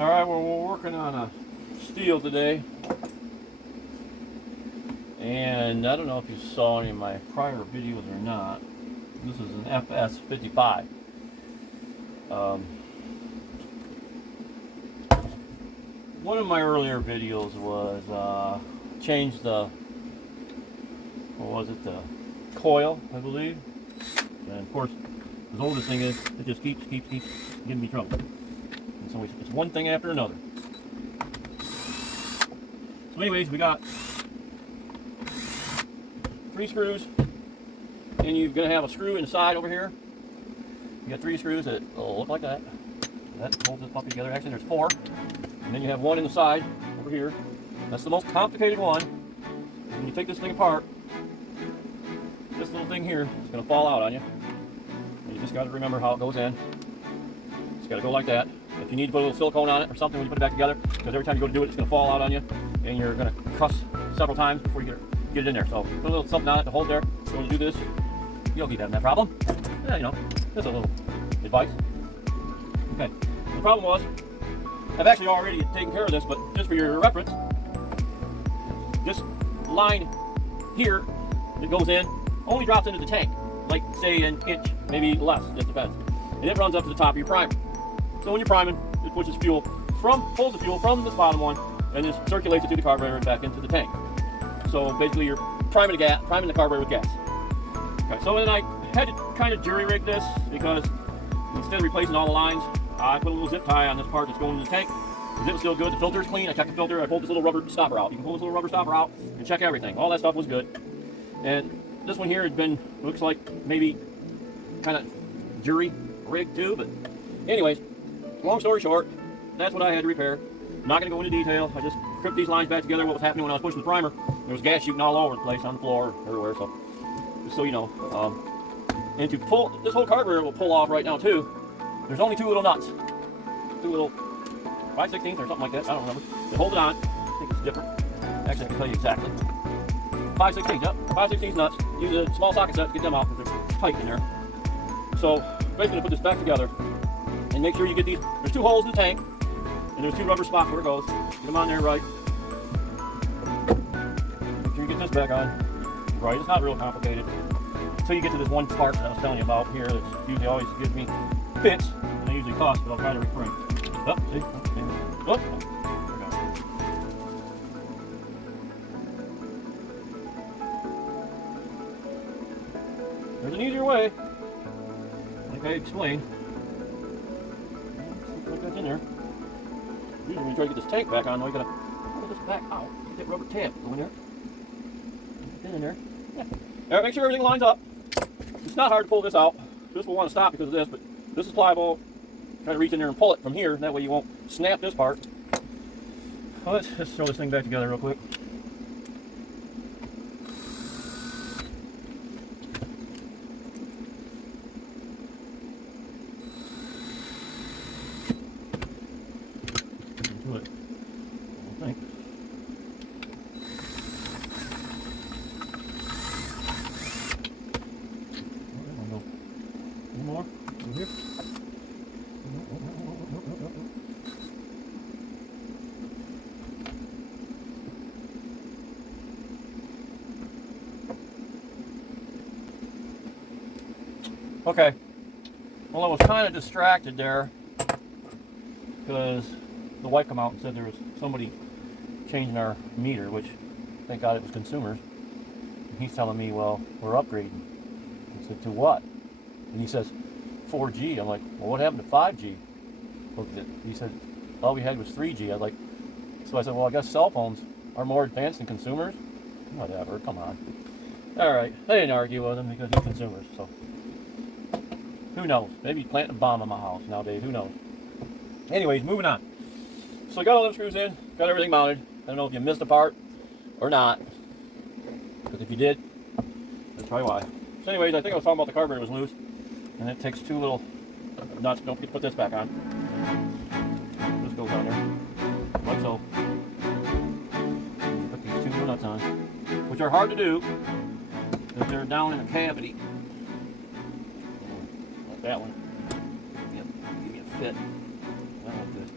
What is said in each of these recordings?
Alright, well, we're working on a STIHL today. And I don't know if you saw any of my prior videos or not. This is an FS55. One of my earlier videos was change the, the coil, I believe. And of course, as old as this thing is, it just keeps giving me trouble. And so it's one thing after another. So anyways, we got 3 screws, and you're going to have a screw inside over here. You got 3 screws that look like that. That holds this puppy together. Actually, there's 4. And then you have one in the side over here. That's the most complicated one. When you take this thing apart, this little thing here is going to fall out on you. And you just got to remember how it goes in. It's got to go like that. If you need to put a little silicone on it or something when you put it back together, because every time you go to do it, it's going to fall out on you, and you're going to cuss several times before you get it in there. So put a little something on it to hold there. So when you do this, you'll keep having that problem. Yeah, you know, just a little advice. Okay. The problem was, I've actually already taken care of this, but just for your reference, this line here that goes in only drops into the tank, like say an inch, maybe less, just depends. And it runs up to the top of your primer. So when you're priming, it pushes fuel pulls the fuel from this bottom one, and just circulates it through the carburetor and back into the tank. So basically, you're priming the carburetor with gas. Okay, so then I had to kind of jury rig this, because instead of replacing all the lines, I put a little zip tie on this part that's going in the tank. The zip was still good. The filter's clean. I checked the filter. I pulled this little rubber stopper out. You can pull this little rubber stopper out and check everything. All that stuff was good. And this one here had been, looks like maybe kind of jury rigged too. But anyways, long story short, that's what I had to repair. I'm not going to go into detail. I just crimped these lines back together. What was happening when I was pushing the primer, there was gas shooting all over the place, on the floor, everywhere. So just so you know. And to pull, this whole carburetor will pull off right now too. There's only 2 little nuts. 2 little 5/16 or something like that. I don't remember. They hold it on. I think it's different. Actually, I can tell you exactly. 5/16, yep. 5/16 nuts. Use a small socket set to get them out because they're tight in there. So basically, to put this back together and make sure you get these. There's 2 holes in the tank, and there's 2 rubber spots where it goes. Get them on there right. Make sure you get this back on right. It's not real complicated until you get to this one part that I was telling you about here. That usually always gives me fits, and they usually cost, but I'll try to refrain. Oh, see? Oh, there we go. There's an easier way, like I explained. Put that in there. Usually when you try to get this tank back on, you gotta pull this back out. Get that rubber tab. Go in there. Get in there. Yeah. Alright, make sure everything lines up. It's not hard to pull this out. This will want to stop because of this, but this is pliable. Try to reach in there and pull it from here. That way you won't snap this part. Well, let's just throw this thing back together real quick. Into it. I think. One more. Over here. Okay, well I was kind of distracted there because the wife come out and said there was somebody changing our meter, which thank God it was consumers. And he's telling me, well, we're upgrading. I said, to what? And he says, 4G. I'm like, well, what happened to 5G? He said, all we had was 3G. I was like, so I said, well, I guess cell phones are more advanced than consumers. Whatever, come on. All right, I didn't argue with him because he's consumers, so. Who knows? Maybe planting a bomb in my house nowadays. Who knows? Anyways, moving on. So I got all them screws in, got everything mounted. I don't know if you missed a part or not, because if you did, that's probably why. So anyways, I think I was talking about the carburetor was loose, and it takes 2 little nuts. Don't forget to put this back on. This goes on there, like so. Put these 2 little nuts on, which are hard to do because they're down in a cavity. That one. Yep. Give me a fit. That one's good.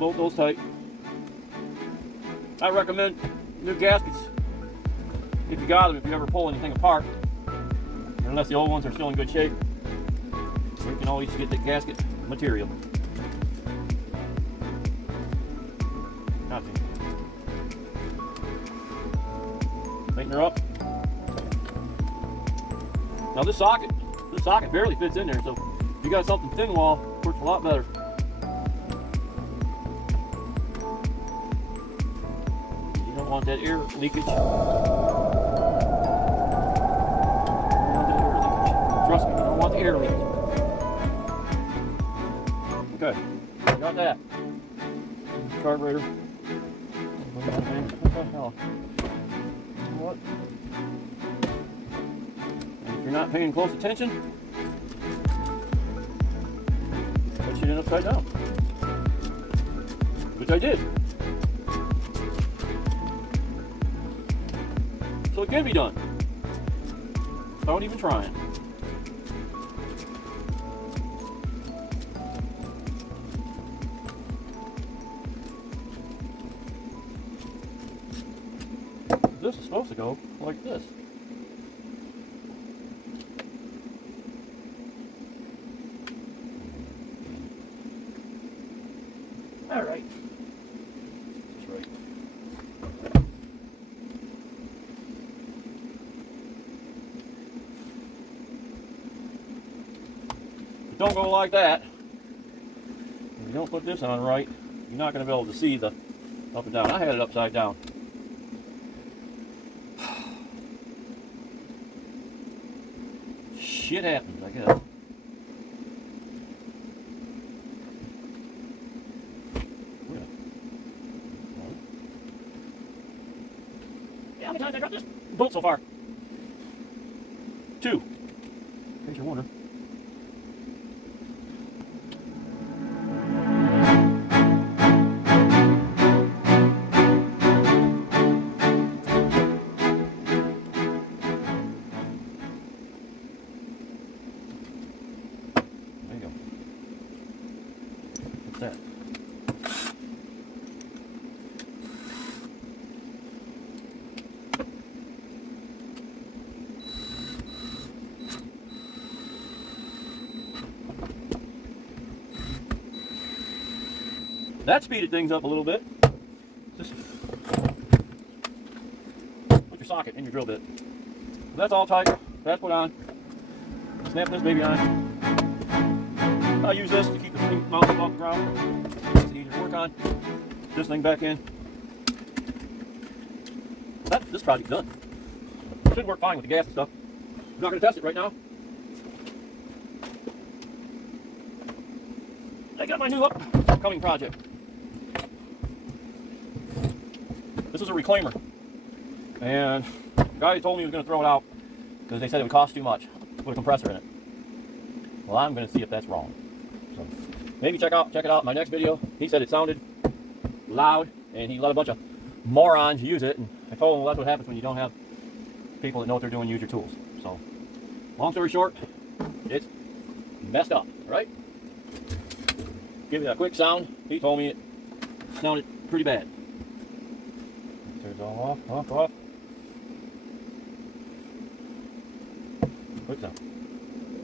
bolt those tight. I recommend new gaskets if you got them, if you ever pull anything apart, unless the old ones are still in good shape. You can always get the gasket material. Tighten her up. Now this socket barely fits in there, so if you got something thin wall, it works a lot better. You don't want that air leakage. Trust me, you don't want the air leakage. Okay, got that. Carburetor. What the hell? What? And if you're not paying close attention, put shit in upside down. Which I did. So it can be done. Without even trying. This is supposed to go like this. All right. That's right. If you don't go like that, if you don't put this on right, you're not going to be able to see the up and down. I had it upside down. Shit happens, I guess. Yeah, how many times I dropped this bolt so far? 2. In case you're wondering. That. That speeded things up a little bit. Just put your socket in your drill bit. That's all tight. That's put on. Snap this baby on. I use this to keep the thing mounted off the ground. It's easier to work on. This thing back in. This project's done. Should work fine with the gas and stuff. I'm not going to test it right now. I got my new upcoming project. This is a reclaimer. And the guy told me he was going to throw it out because they said it would cost too much to put a compressor in it. Well, I'm going to see if that's wrong. So maybe check it out in my next video. He said it sounded loud and he let a bunch of morons use it, and I told him, well, that's what happens when you don't have people that know what they're doing use your tools. So long story short, it's messed up, right? Give it a quick sound. He told me it sounded pretty bad. Turns all off. Quick sound.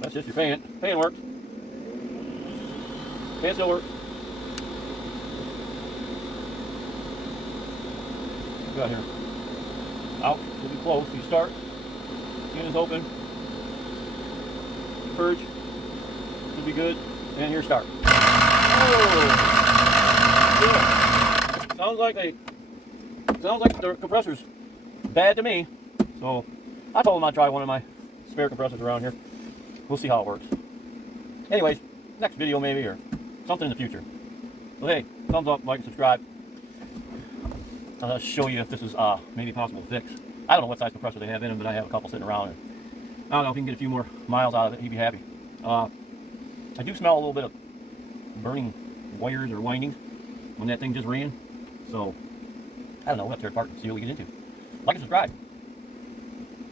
That's just your fan. Fan works. Fan still works. What we got here? Out. Should be close. You start. Skin is open. Purge. Should be good. And here start. Oh! Yeah. Sounds like the compressor's bad to me. So I told him I'd try one of my spare compressors around here. We'll see how it works. Anyways, next video maybe, or something in the future. So hey, thumbs up, like, and subscribe. I'll show you if this is maybe possible to fix. I don't know what size compressor they have in them, but I have a couple sitting around. And I don't know if he can get a few more miles out of it. He'd be happy. I do smell a little bit of burning wires or windings when that thing just ran. So I don't know. We'll have to tear it apart and see what we get into. Like and subscribe.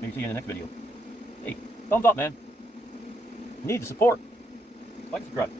Maybe see you in the next video. Hey, thumbs up, man. Need the support. Like and subscribe.